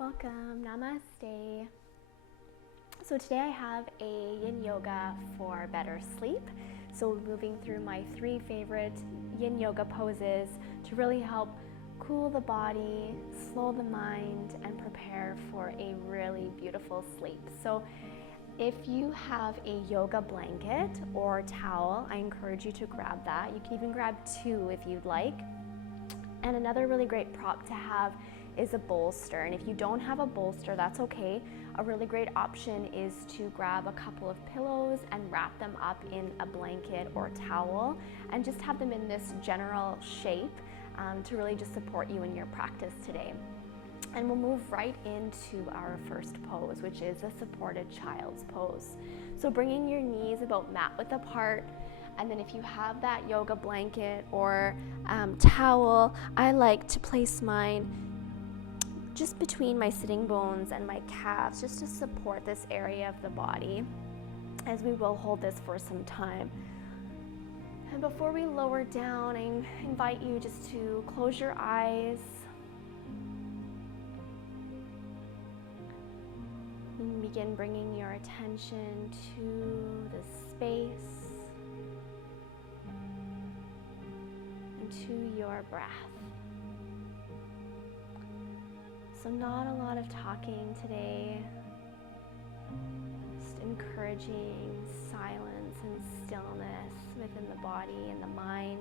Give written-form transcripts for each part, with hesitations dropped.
Welcome, namaste. So today I have a yin yoga for better sleep. So moving through my 3 favorite yin yoga poses to really help cool the body, slow the mind, and prepare for a really beautiful sleep. So if you have a yoga blanket or towel, I encourage you to grab that. You can even grab 2 if you'd like. And another really great prop to have is a bolster. And if you don't have a bolster, that's okay. A really great option is to grab a couple of pillows and wrap them up in a blanket or towel and just have them in this general shape to really just support you in your practice today. And we'll move right into our first pose, which is a supported child's pose. So bringing your knees about mat width apart, and then if you have that yoga blanket or towel, I like to place mine just between my sitting bones and my calves, just to support this area of the body, as we will hold this for some time. And before we lower down, I invite you just to close your eyes and begin bringing your attention to the space and to your breath. So not a lot of talking today, just encouraging silence and stillness within the body and the mind.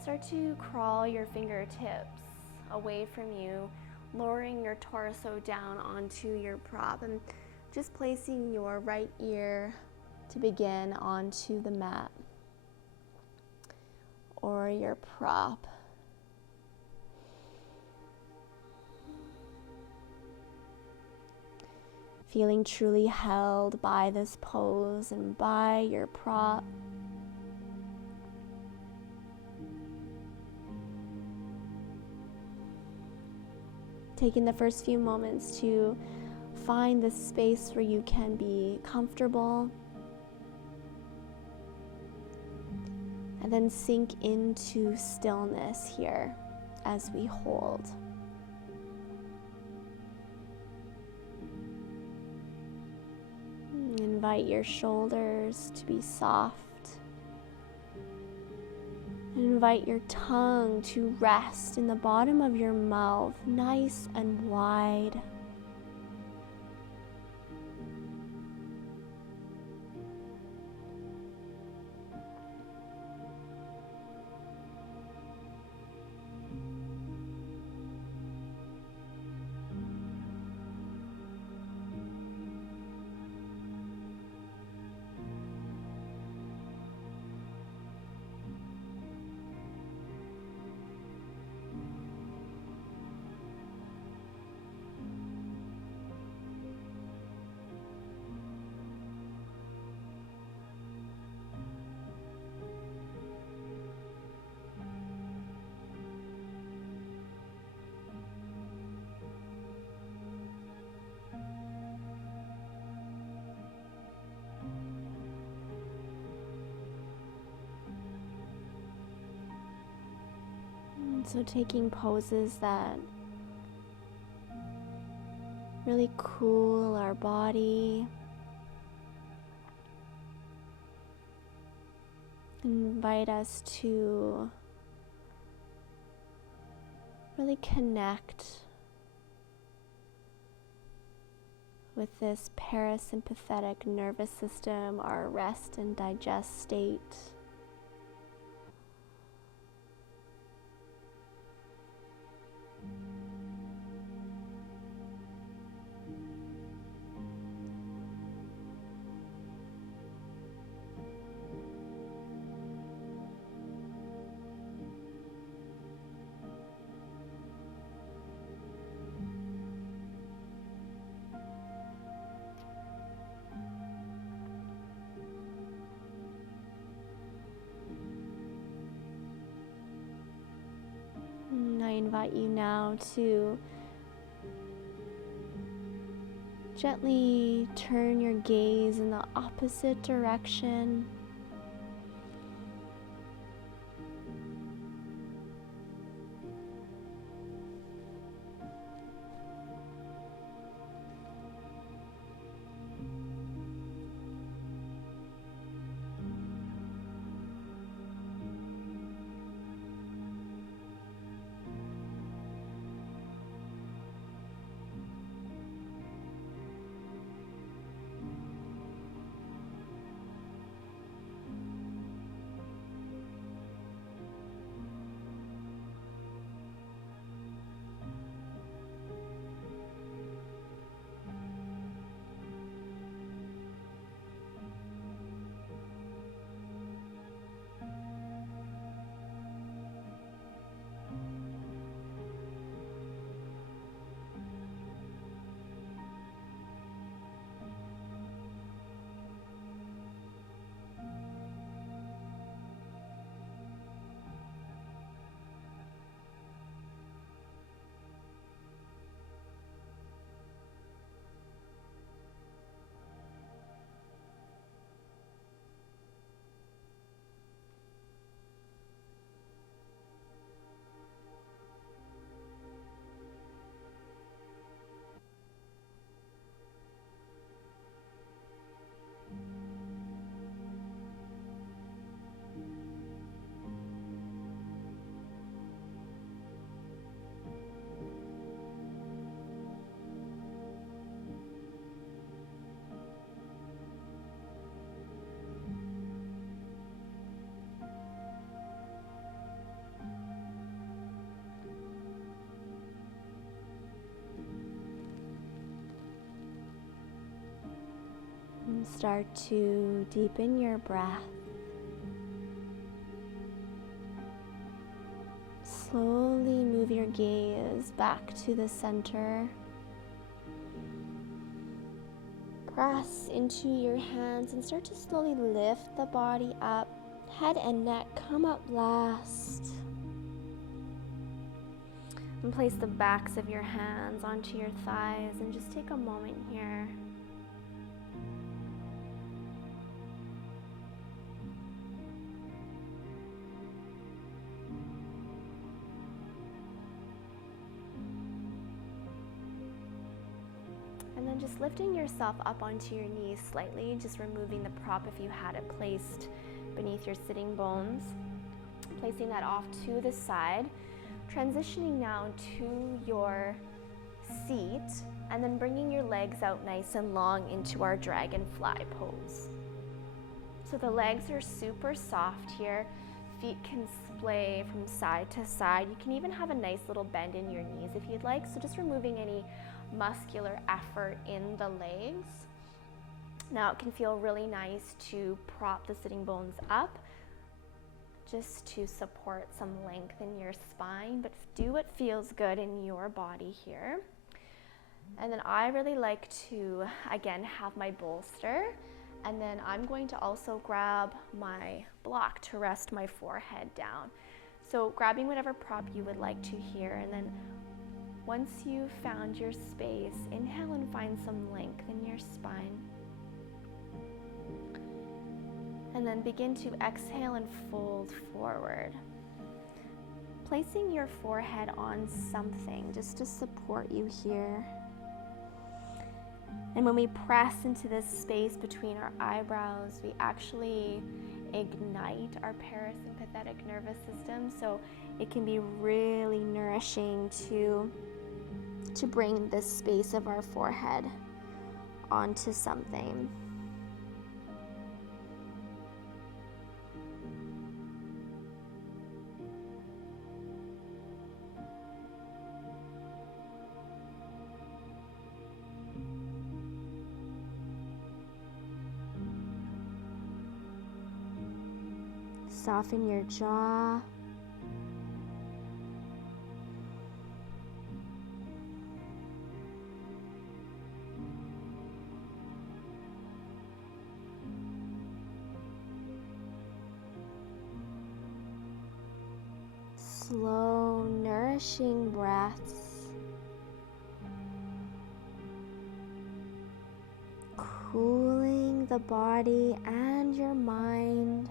Start to crawl your fingertips away from you, lowering your torso down onto your prop and just placing your right ear to begin onto the mat or your prop. Feeling truly held by this pose and by your prop. Taking the first few moments to find the space where you can be comfortable. And then sink into stillness here as we hold. Invite your shoulders to be soft. Invite your tongue to rest in the bottom of your mouth, nice and wide. So taking poses that really cool our body, invite us to really connect with this parasympathetic nervous system, our rest and digest state. I invite you now to gently turn your gaze in the opposite direction start to deepen your breath. Slowly move your gaze back to the center. Press into your hands and start to slowly lift the body up. Head and neck come up last. And place the backs of your hands onto your thighs and just take a moment here. And then just lifting yourself up onto your knees slightly, just removing the prop if you had it placed beneath your sitting bones. Placing that off to the side. Transitioning now to your seat, and then bringing your legs out nice and long into our Dragonfly Pose. So the legs are super soft here. Feet can splay from side to side. You can even have a nice little bend in your knees if you'd like. So just removing any muscular effort in the legs. Now it can feel really nice to prop the sitting bones up just to support some length in your spine, but do what feels good in your body here. And then I really like to, again, have my bolster, and then I'm going to also grab my block to rest my forehead down. So grabbing whatever prop you would like to here, and then once you've found your space, inhale and find some length in your spine. And then begin to exhale and fold forward. Placing your forehead on something just to support you here. And when we press into this space between our eyebrows, we actually ignite our parasympathetic nervous system. So it can be really nourishing to bring this space of our forehead onto something. Soften your jaw. Slow, nourishing breaths. Cooling the body and your mind.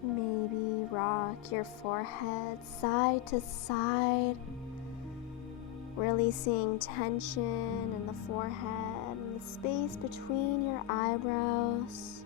Maybe rock your forehead side to side, releasing tension in the forehead and the space between your eyebrows.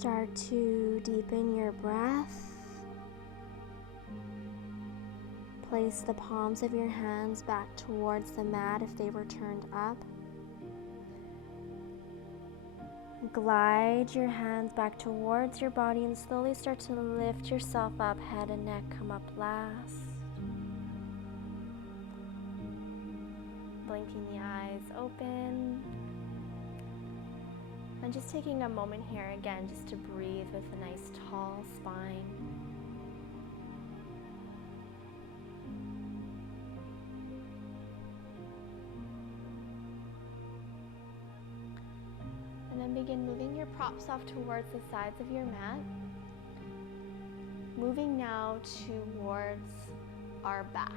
Start to deepen your breath. Place the palms of your hands back towards the mat if they were turned up. Glide your hands back towards your body and slowly start to lift yourself up. Head and neck come up last. Blinking the eyes open. And just taking a moment here again just to breathe with a nice tall spine. And then begin moving your props off towards the sides of your mat. Moving now towards our backs.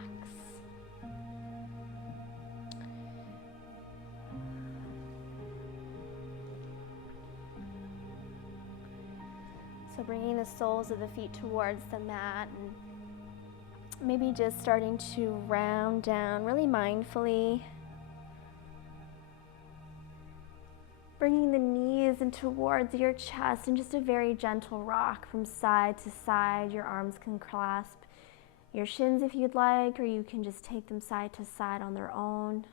So bringing the soles of the feet towards the mat and maybe just starting to round down really mindfully. Bringing the knees in towards your chest and just a very gentle rock from side to side. Your arms can clasp your shins if you'd like, or you can just take them side to side on their own.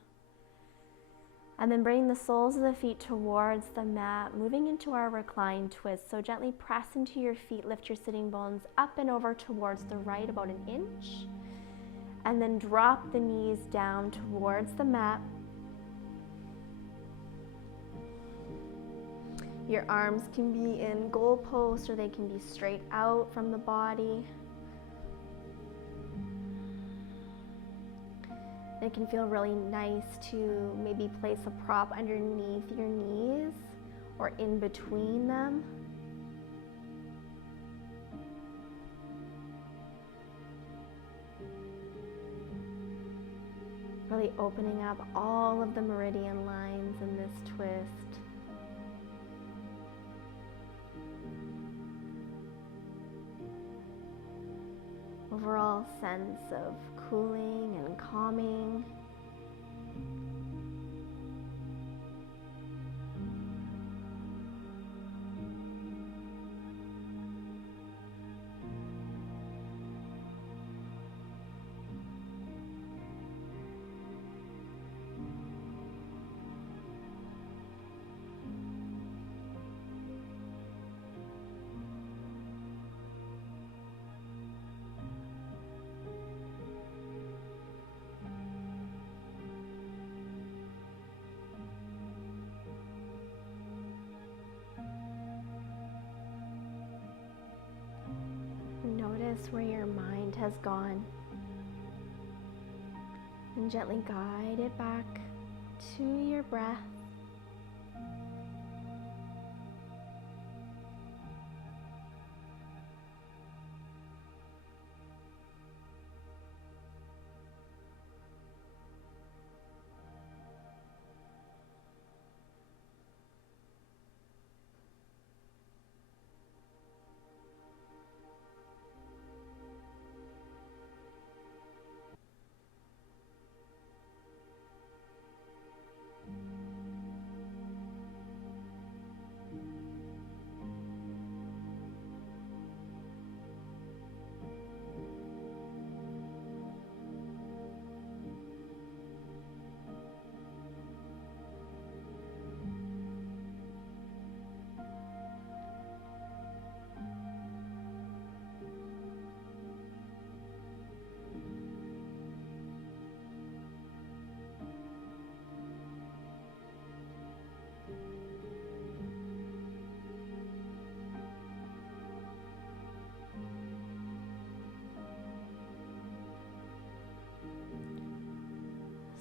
And then bring the soles of the feet towards the mat, moving into our reclined twist. So gently press into your feet, lift your sitting bones up and over towards the right about an inch. And then drop the knees down towards the mat. Your arms can be in goalposts or they can be straight out from the body. It can feel really nice to maybe place a prop underneath your knees or in between them. Really opening up all of the meridian lines in this twist. Overall sense of cooling and calming. Notice where your mind has gone and gently guide it back to your breath.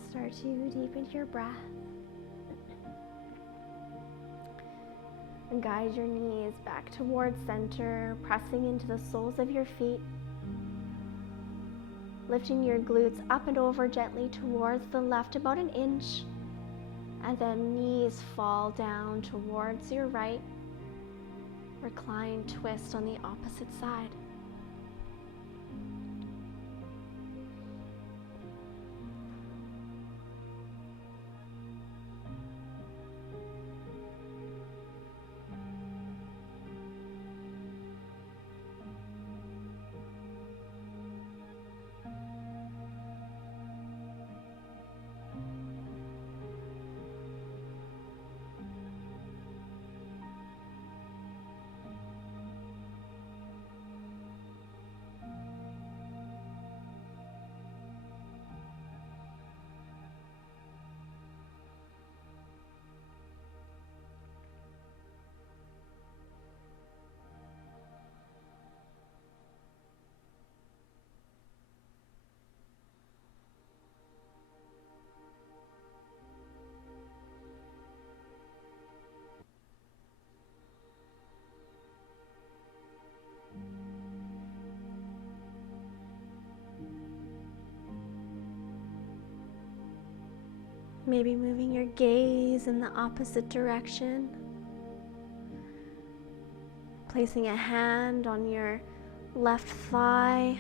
Start to deepen your breath. And guide your knees back towards center, pressing into the soles of your feet. Lifting your glutes up and over gently towards the left about an inch. And then knees fall down towards your right. Reclined twist on the opposite side. Maybe moving your gaze in the opposite direction. Placing a hand on your left thigh.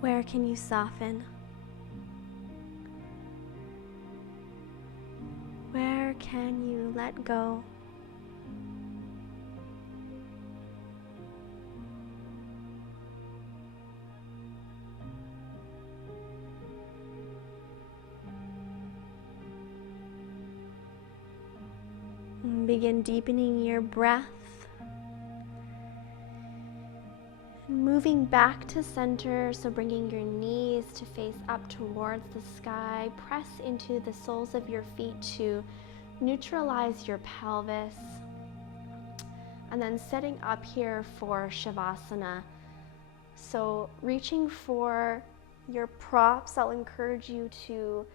Where can you soften? Where can you let go? And begin deepening your breath. Moving back to center, so bringing your knees to face up towards the sky. Press into the soles of your feet to neutralize your pelvis. And then setting up here for Savasana. So reaching for your props, I'll encourage you to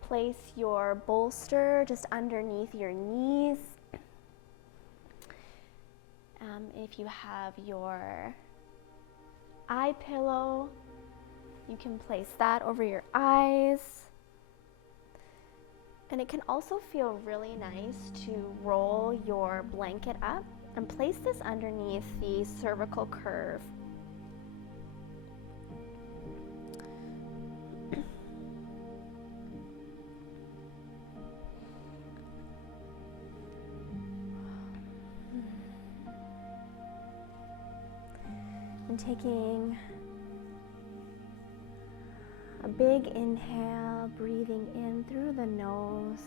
place your bolster just underneath your knees. If you have your eye pillow, you can place that over your eyes. And it can also feel really nice to roll your blanket up and place this underneath the cervical curve. And taking a big inhale, breathing in through the nose.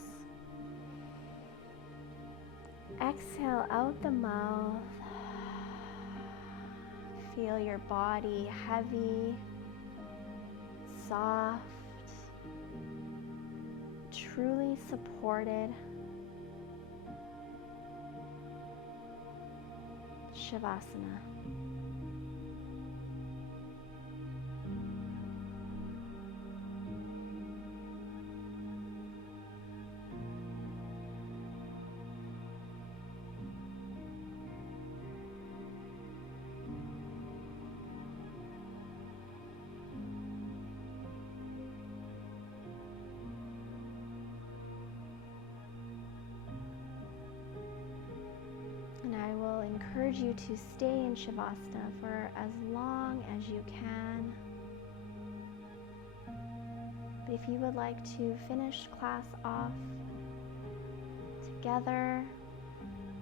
Exhale out the mouth. Feel your body heavy, soft, truly supported. Savasana. And I will encourage you to stay in Savasana for as long as you can. But if you would like to finish class off together,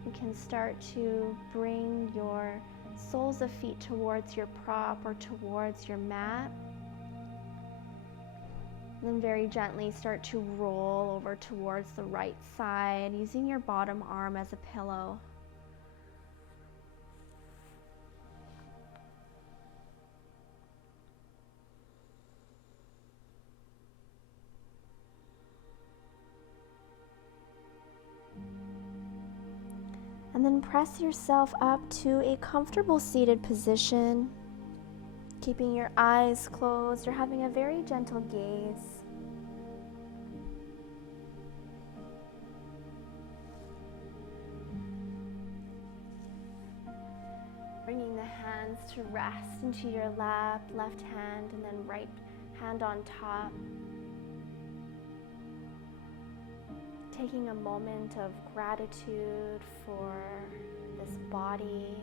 you can start to bring your soles of feet towards your prop or towards your mat. And then very gently start to roll over towards the right side, using your bottom arm as a pillow. And then press yourself up to a comfortable seated position, keeping your eyes closed or having a very gentle gaze. Bringing the hands to rest into your lap, left hand, and then right hand on top. Taking a moment of gratitude for this body,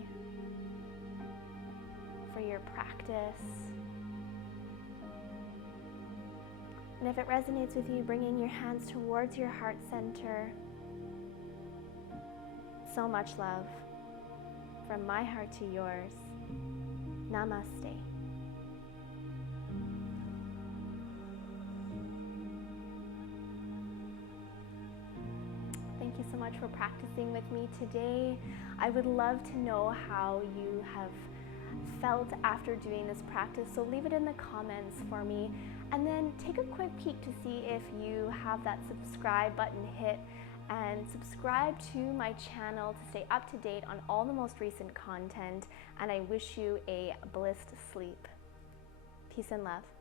for your practice. And if it resonates with you, bringing your hands towards your heart center. So much love from my heart to yours. Namaste. Thank you so much for practicing with me today. I would love to know how you have felt after doing this practice, so leave it in the comments for me. And then take a quick peek to see if you have that subscribe button hit, and subscribe to my channel to stay up to date on all the most recent content. And I wish you a blissed sleep. Peace and love.